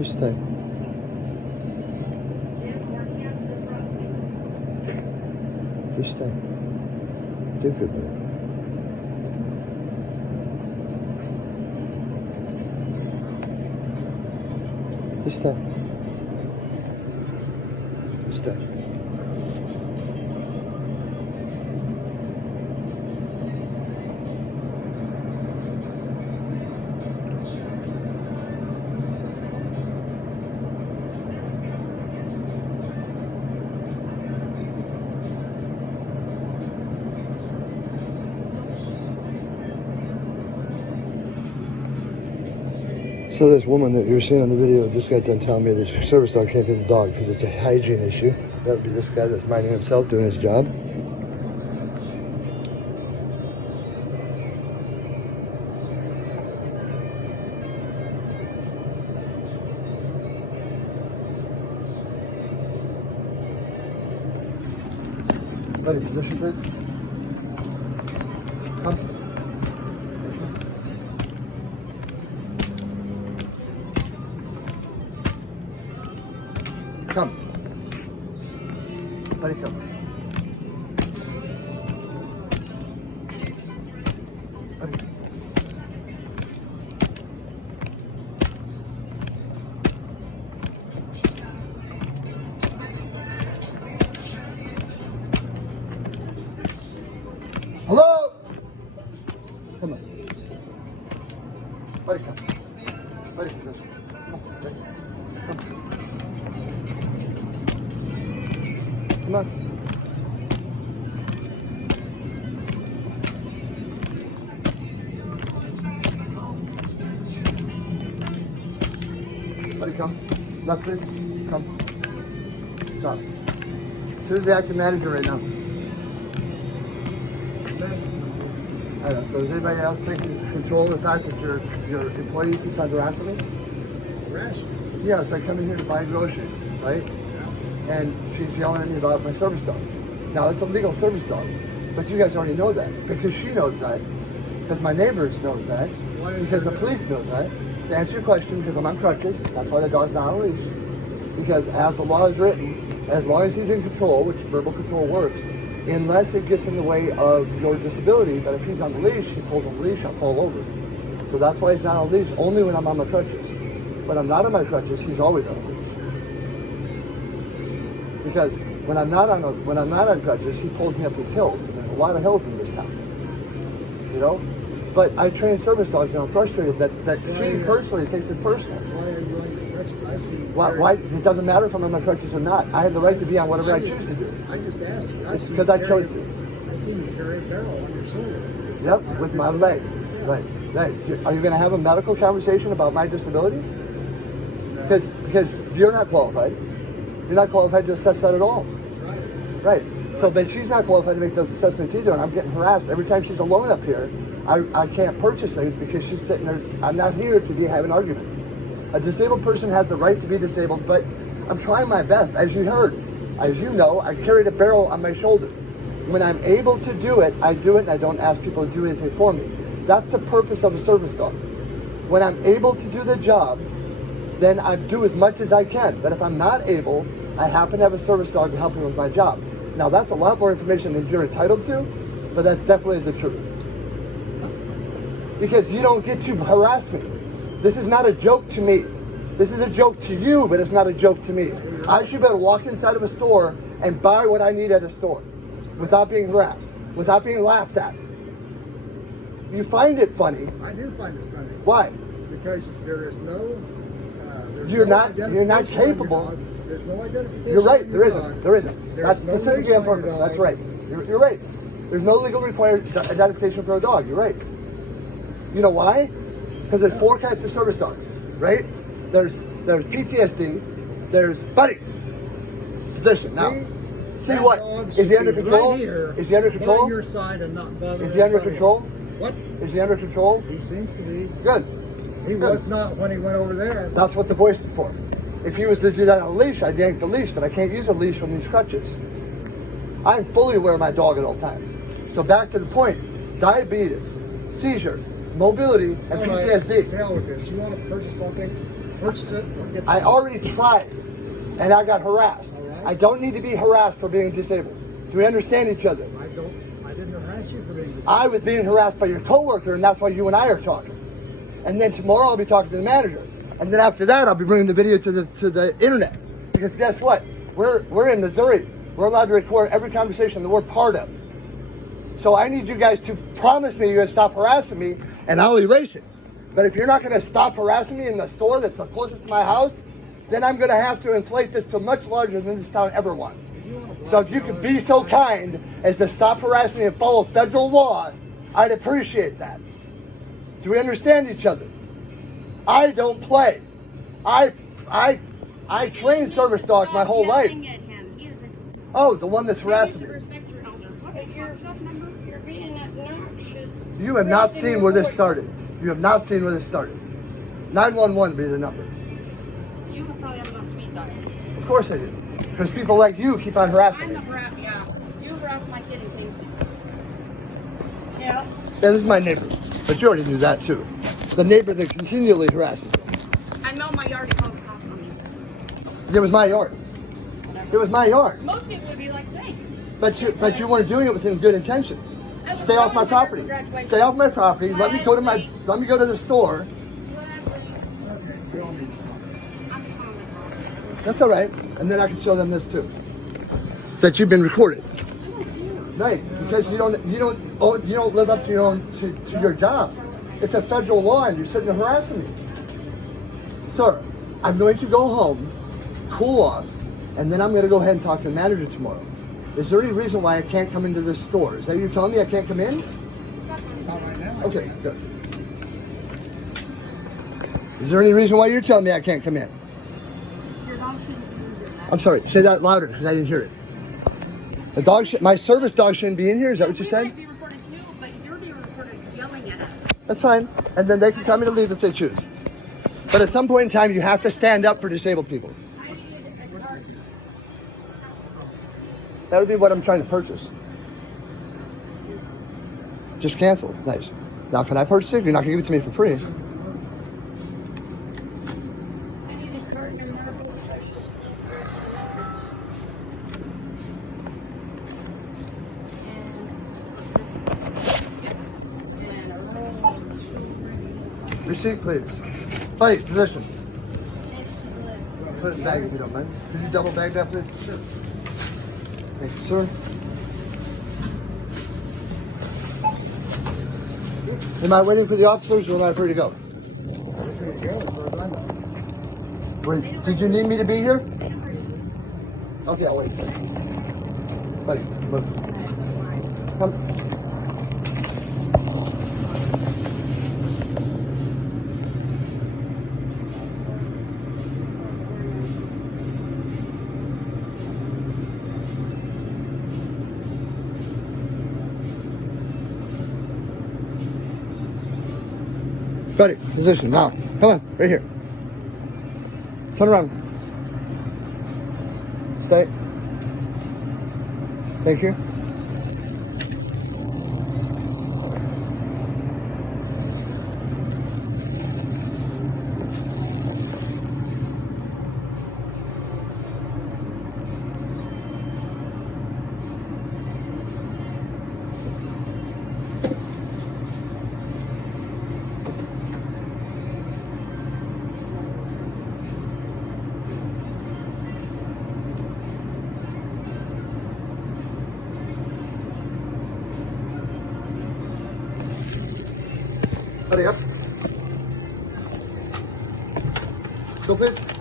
Встань. Встань. Ты good boy. Встань. Встань. So this woman that you were seeing on the video just got done telling me that her service dog can't be the dog because it's a hygiene issue. That would be this guy that's minding himself doing his job. Buddy, position please. Come. Come. Buddy, come. Buddy. Hello? Come on. Buddy, come. Buddy, position. Come on. Buddy. Come. Come on. Buddy, come. Left, please. Come. Stop. Who's the acting manager right now? I don't know. So is anybody else taking control of the fact that your employee keeps on harassing me? Harassing? Yeah, it's like coming here to buy groceries, right? And she's yelling at me about my service dog. Now, it's a legal service dog, but you guys already know that because she knows that, because my neighbors knows that, because the police knows that. To answer your question, because I'm on crutches, that's why the dog's not on a leash. Because as the law is written, as long as he's in control, which verbal control works, unless it gets in the way of your disability, but if he's on the leash, he pulls on the leash, I'll fall over. So that's why he's not on a leash, only when I'm on my crutches. When I'm not on my crutches, he's always on a leash. Because when I'm not on crutches, he pulls me up these hills, and there's a lot of hills in this town. You know, but I train service dogs, and I'm frustrated that she personally takes this personal. Why are you on your crutches? I see. Why? It doesn't matter if I'm on my crutches or not. I have the right to be on whatever I choose to do. I just asked you. It's because I chose to. I see you carry a barrel on your shoulder. Yep, with my leg. Right. Are you going to have a medical conversation about my disability? Because you're not qualified. You're not qualified to assess that at all. That's right. Right. So, but she's not qualified to make those assessments either, and I'm getting harassed every time she's alone up here. I can't purchase things because she's sitting there. I'm not here to be having arguments. A disabled person has the right to be disabled, but I'm trying my best. As you heard, as you know, I carried a barrel on my shoulder. When I'm able to do it, I do it, and I don't ask people to do anything for me. That's the purpose of a service dog. When I'm able to do the job, then I do as much as I can. But if I'm not able, I happen to have a service dog to help me with my job. Now, that's a lot more information than you're entitled to, but that's definitely the truth. Because you don't get to harass me. This is not a joke to me. This is a joke to you, but it's not a joke to me. I should be able to walk inside of a store and buy what I need at a store without being harassed, without being laughed at. You find it funny. I do find it funny. Why? Because there is no. You're not capable. There's no identification. You're right. There dog. isn't. There isn't. That's no specifically on race on purpose. your That's dog. right. You're right. There's no legal required identification for a dog. You're right. You know why? Because there's 4 kinds of service dogs, right? There's PTSD. There's buddy. Position. Now, see what? Is he under control? Right here, Is he under control? on your side and not bothering Is he under anybody control? else. What? Is he under control? He seems to be. Good. He was not when he went over there. That's what the voice is for. If he was to do that on a leash, I'd yank the leash, but I can't use a leash on these crutches. I'm fully aware of my dog at all times. So back to the point, diabetes, seizure, mobility, and PTSD. To hell with this. You want to purchase something? purchase it. We'll get I already tried, and I got harassed. All right. I don't need to be harassed for being disabled. Do we understand each other? I didn't harass you for being disabled. I was being harassed by your coworker, and that's why you and I are talking. And then tomorrow I'll be talking to the manager, and then after that I'll be bringing the video to the internet. Because guess what? We're in Missouri. We're allowed to record every conversation that we're part of. So I need you guys to promise me you're going to stop harassing me, and I'll erase it. But if you're not going to stop harassing me in the store that's the closest to my house, then I'm going to have to inflate this to much larger than this town ever was. So if you could be so kind as to stop harassing me and follow federal law, I'd appreciate that. Do we understand each other? I don't play. I trained service dogs my whole life. Oh, the one that's harassing me. You're being obnoxious. You have not seen where this started. You have not seen where this started. 911 be the number. You probably have enough speed dial. Of course I do. Because people like you keep on harassing I'm me. the brat, yeah. You harass my kid and things. Yeah. Yeah, this is my neighbor. But you already knew that too. The neighbor that continually harasses me. I know my yard is called the cops on me. It was my yard. It was my yard. Most people would be like, thanks. But you weren't doing it with any good intention. Stay off my property. Stay off my property. Let me go to the store. That's all right. And then I can show them this too. That you've been recorded. Right, because you don't live up to your job. It's a federal law, and you're sitting there harassing me. Sir, I'm going to go home, cool off, and then I'm going to go ahead and talk to the manager tomorrow. Is there any reason why I can't come into this store? Is that you telling me I can't come in? Not right now. Okay, good. Is there any reason why you're telling me I can't come in? Your dog shouldn't be doing that. I'm sorry, say that louder because I didn't hear it. The dog, my service dog shouldn't be in here. Is that what you We said? might be recorded too, but you're being recorded yelling at us. That's fine. And then they can tell me to leave if they choose. But at some point in time, you have to stand up for disabled people. That would be what I'm trying to purchase. Just cancel. Nice. Now, can I purchase it? You're not going to give it to me for free. I need a carton of marble specials. And a roll of strawberry. Receipt, please. Plate, position. Next to the list. Put it back if you don't mind. Could you double bag that, please? Sure. Thank you, sir. Am I waiting for the officers or am I free to go? Wait, did you need me to be here? Okay, I'll wait. Buddy, move. Come. Buddy, position now. Come on, right here. Turn around. Stay. Thank you. Buddy, up. Go, please.